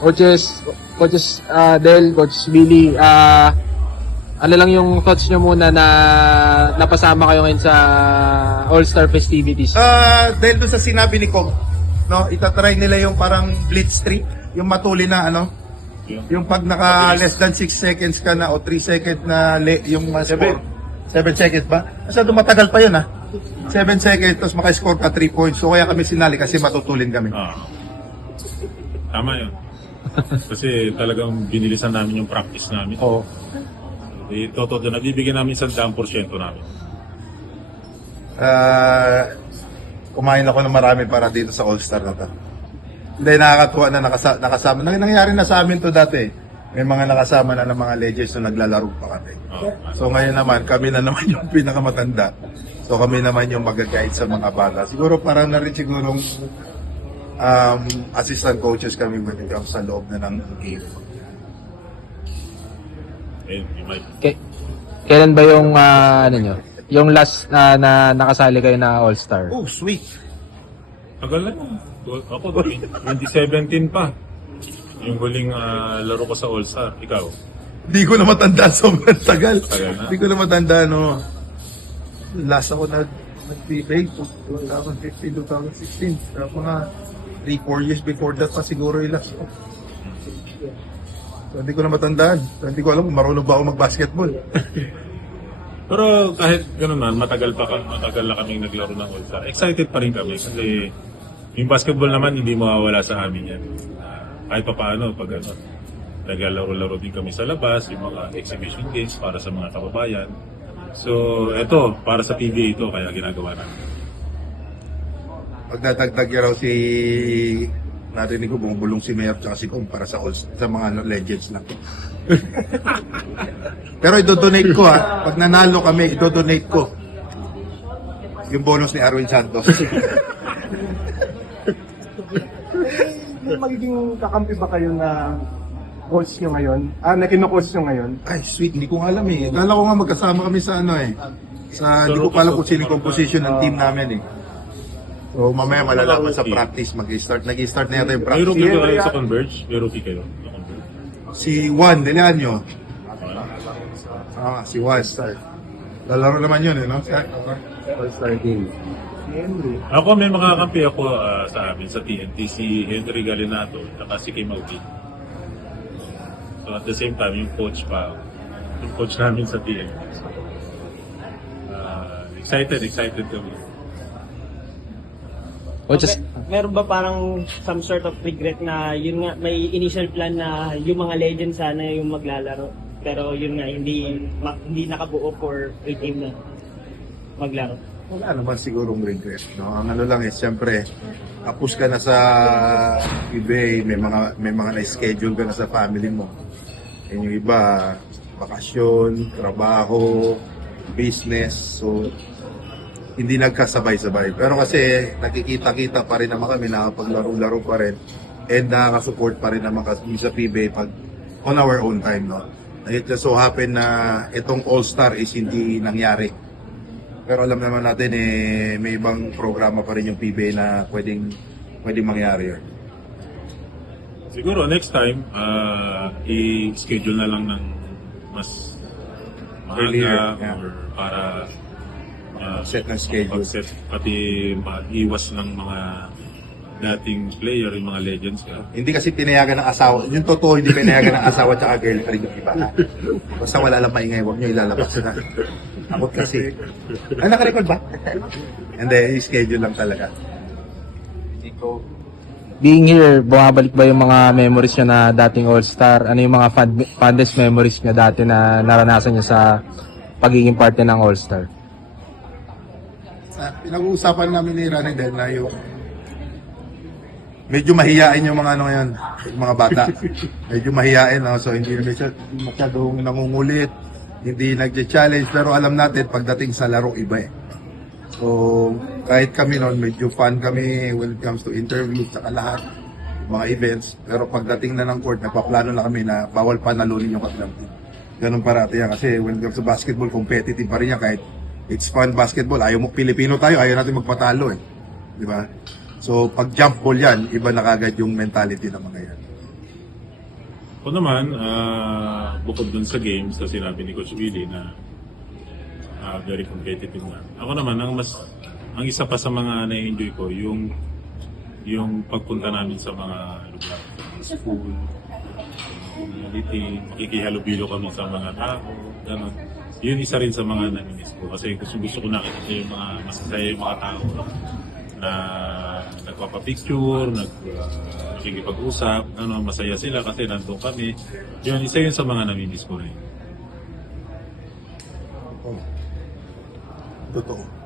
Coaches Del, Coach Billy, ano lang yung thoughts nyo muna na napasama kayo ngayon sa All-Star festivities? Dahil doon sa sinabi ni Kong, no, itatry nila yung parang blitz streak, yung matuli na yung pag naka less than 6 seconds ka na o 3 seconds na yung score. 7 seconds ba? Masyado matagal pa yun 7 seconds, tapos maka-score ka 3 points. So kaya kami sinali kasi matutulin kami. Tama yun. Kasi talagang binilisan namin yung practice namin. Oo. Totoo doon, nabibigyan namin 100% namin. Kumain ako ng marami para dito sa All-Star na to. Hindi, nakakatuwa na nakasama. Nangyari na sa amin to dati. May mga nakasama na ng mga legends na naglalaro pa kami. So ngayon naman, kami na naman yung pinakamatanda. So kami naman yung mag-guide sa mga bata. Siguro parang na rin sigurong assistant coaches kami when it comes sa loob na ng game. Kailan ba yung ano nyo? Yung last na nakasali kayo na All-Star? Oh, sweet. Tagal na yun. Ako, 2017 pa. Yung huling laro ko sa All-Star. Ikaw? Di ko na matanda, sobrang tagal. Tagal na? Di ko na matanda, no. Last ako nag-PBA, 2015, 2016. Mga 3-4 years before that pa siguro yung last ko. So, hindi ko na matandaan. So, hindi ko alam kung marunong ba ako mag-basketball. Pero kahit gano'n man, matagal na kaming naglaro ng All-Star. Excited pa rin kami kasi yung basketball naman hindi mawawala sa amin yan. Kahit pa paano, pag naglalaro-laro din kami sa labas, yung mga exhibition games para sa mga kababayan. So, eto, para sa PBA ito, kaya ginagawa namin. Pagdadagdag niya raw si narinig ko bumubulong si Mayor tsaka si Kong para sa mga legends lang. Pero i-donate ko pag nanalo kami, i-donate ko yung bonus ni Arwin Santos. May magiging kakampi ba kayo na coach nyo ngayon? Na kino-coach nyo ngayon? Ay, sweet, hindi ko alam Kala ko nga magkasama kami sa hindi ko pa alam kung sino yung composition ng team namin So mamaya malalaman sa practice, nag-start na yata yung May practice. rookie kayo sa Converge? May rookie kayo sa Converge? Si Juan Deleanio. Si Juan. Lalaro naman yun no? All-Star game. Ako may makakampi ako sa amin sa TNT, si Henry Galinato at si Kim Audi. So at the same time, yung coach namin sa TNT. So, excited kami. Coaches, Meron ba parang some sort of regret na yun nga, may initial plan na yung mga legends sana yung maglalaro. Pero yun nga, hindi nakabuo for a team na maglaro. Wala naman sigurong regret. No? Ang ano lang siyempre, tapos ka na sa eBay, may mga na-schedule ka na sa family mo. And yung iba, bakasyon, trabaho, business. So, hindi nagkasabay-sabay. Pero kasi nakikita-kita pa rin naman kami, nakapaglaro-laro pa rin, and nakaka-support pa rin naman kami sa PBA pag on our own time. No? It just so happen na itong All-Star is hindi nangyari. Pero alam naman natin may ibang programa pa rin yung PBA na pwedeng mangyari yun. Siguro next time, i-schedule na lang ng mas Earlier, maaga or para Set ng schedule. set pati maiwas ng mga dating player, yung mga legends ka. Hindi kasi pinayagan ng asawa. Yung totoo, hindi pinayagan ng asawa at girlfriend yung iba. Basta wala lang maingay, huwag nyo ilalabas na. Takot kasi. Naka-record ba? Hindi, i-schedule lang talaga. being here, bumabalik ba yung mga memories niya na dating All-Star? Ano yung mga fondest memories niya dati na naranasan niya sa pagiging parte ng All-Star? Pinag-uusapan namin ni Randy dahil na yung medyo mahihain yung mga ngayon, yung mga bata. Medyo mahihain, no? So hindi masyadong nangungulit, hindi nagja-challenge, pero alam natin pagdating sa laro iba eh. So kahit kami noon, medyo fun kami when it comes to interviews, saka lahat, mga events. Pero pagdating na ng court, nagpaplano na kami na bawal pa nalunin yung kabilang team. Ganun parati yan kasi when it comes to basketball, competitive pa rin yan kahit it's fun basketball. Ayaw mo, Pilipino tayo, ayaw natin magpatalo eh. Di ba? So, pag jump ball yan, iba na kagad yung mentality ng mga yan. Ako naman, bukod dun sa games na sinabi ni Coach Willie na very competitive na. Ako naman, ang isa pa sa mga na-enjoy ko, yung pagpunta namin sa mga lugar, sa school, community, makikihalubilo kami sa mga tao, gano'n. Yun isa rin sa mga namimiss ko. Kasi gusto ko nakita yung mga masasaya yung mga tao na nagpapapicture, nakikipag-usap, masaya sila kasi nandun kami. Yun, isa yun sa mga namimiss ko rin. Totoo.